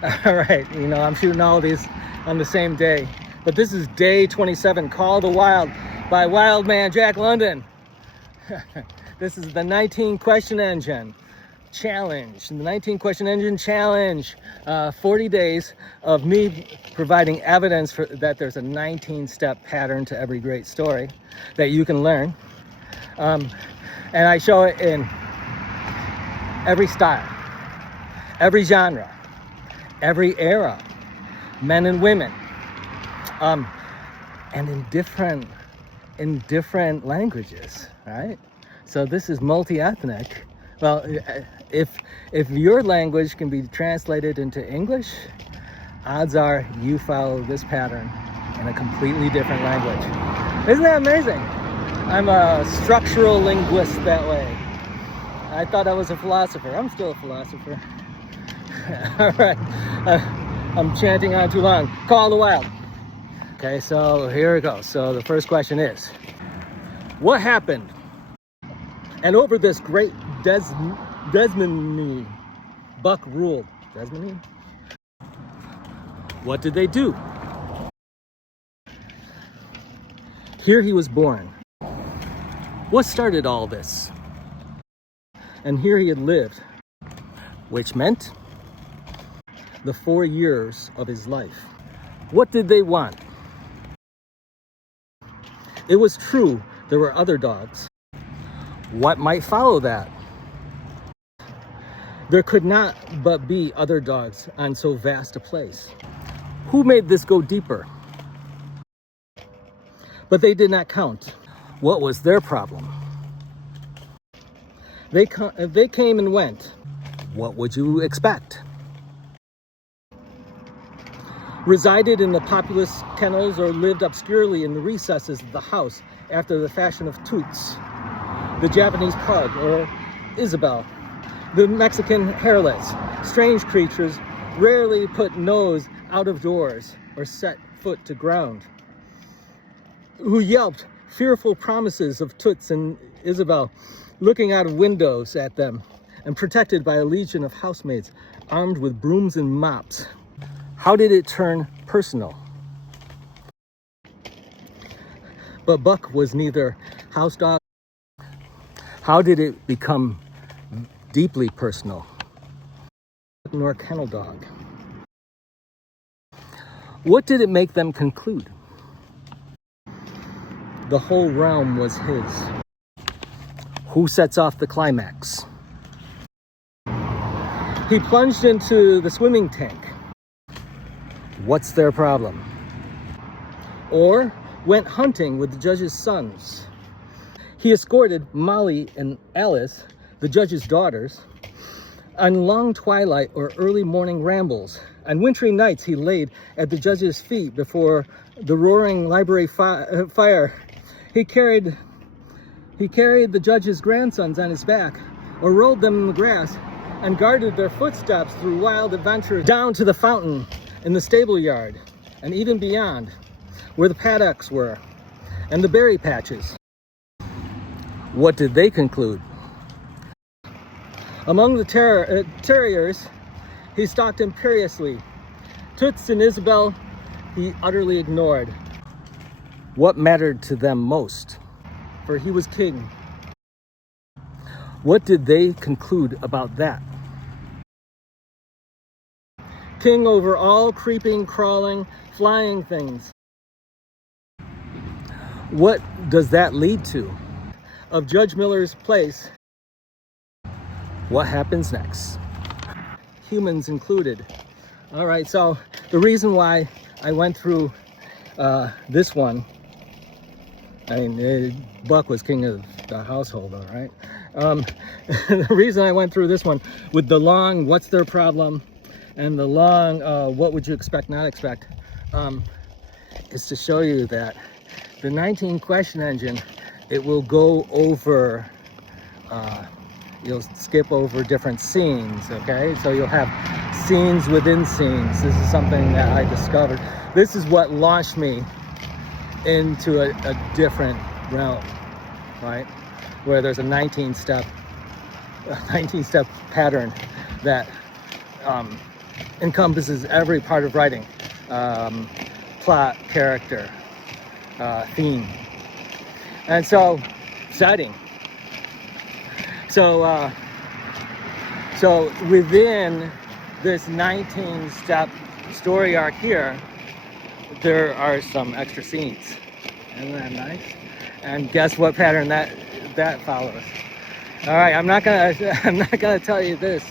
All right, I'm shooting all these on the same day. But this is day 27, Call the Wild by Wild Man Jack London. This is the 19 question engine challenge. The 19 question engine challenge. 40 days of me providing evidence that there's a 19-step pattern to every great story that you can learn. And I show it in every style, every genre, every era, men and women, and in different languages, right? So this is multi-ethnic. Well, if your language can be translated into English, odds are you follow this pattern in a completely different language. Isn't that amazing? I'm a structural linguist that way. I thought I was a philosopher. I'm still a philosopher. All right, I'm chanting on too long. Call the Wild. Okay, so here we go. So the first question is, what happened? And over this great Desmond Buck ruled. Desmond? What did they do? Here he was born. What started all this? And here he had lived, which meant the 4 years of his life. What did they want? It was true there were other dogs. What might follow that? There could not but be other dogs on so vast a place. Who made this go deeper? But they did not count. What was their problem? They came and went. What would you expect? Resided in the populous kennels or lived obscurely in the recesses of the house after the fashion of Toots, the Japanese pug, or Isabel, the Mexican hairless. Strange creatures rarely put nose out of doors or set foot to ground, who yelped fearful promises of Toots and Isabel, looking out of windows at them, and protected by a legion of housemaids armed with brooms and mops. How did it turn personal? But Buck was neither house dog. How did it become deeply personal? Nor kennel dog. What did it make them conclude? The whole realm was his. Who sets off the climax? He plunged into the swimming tank. What's their problem? Or went hunting with the judge's sons. He escorted Molly and Alice, the judge's daughters, on long twilight or early morning rambles. On wintry nights, he laid at the judge's feet before the roaring library fire. He carried the judge's grandsons on his back, or rolled them in the grass, and guarded their footsteps through wild adventures down to the fountain in the stable yard, and even beyond, where the paddocks were, and the berry patches. What did they conclude? Among the terriers, he stalked imperiously. Toots and Isabel he utterly ignored. What mattered to them most? For he was king. What did they conclude about that? King over all creeping, crawling, flying things. What does that lead to? Of Judge Miller's place, what happens next? Humans included. All right, so the reason why I went through this one, I mean, Buck was king of the household, all right? The reason I went through this one with the long, what's their problem, and the long, what would you expect, not expect, is to show you that the 19 question engine, it will go over, you'll skip over different scenes, okay? So you'll have scenes within scenes. This is something that I discovered. This is what launched me into a different realm, right? Where there's a 19-step pattern that encompasses every part of writing. Plot, character, theme, and so setting. So within this 19-step story arc here, there are some extra scenes. Isn't that nice? And guess what pattern that follows? All right, I'm not gonna tell you this.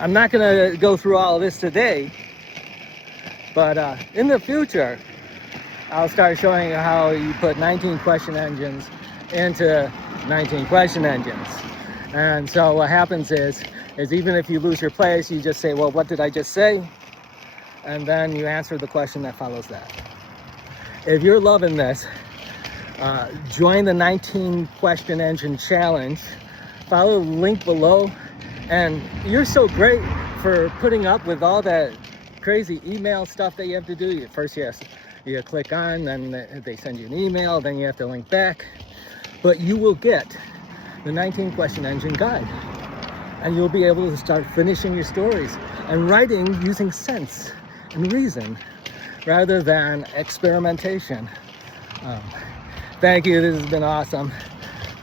I'm not gonna go through all of this today, but in the future, I'll start showing you how you put 19 question engines into 19 question engines. And so what happens is even if you lose your place, you just say, well, what did I just say? And then you answer the question that follows that. If you're loving this, join the 19 question engine challenge. Follow the link below. And you're so great for putting up with all that crazy email stuff that you have to do. First, you click on, then they send you an email, then you have to link back. But you will get the 19 question engine guide. And you'll be able to start finishing your stories and writing using sense and reason rather than experimentation. Thank you. This has been awesome.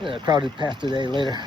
A crowded path today. Later.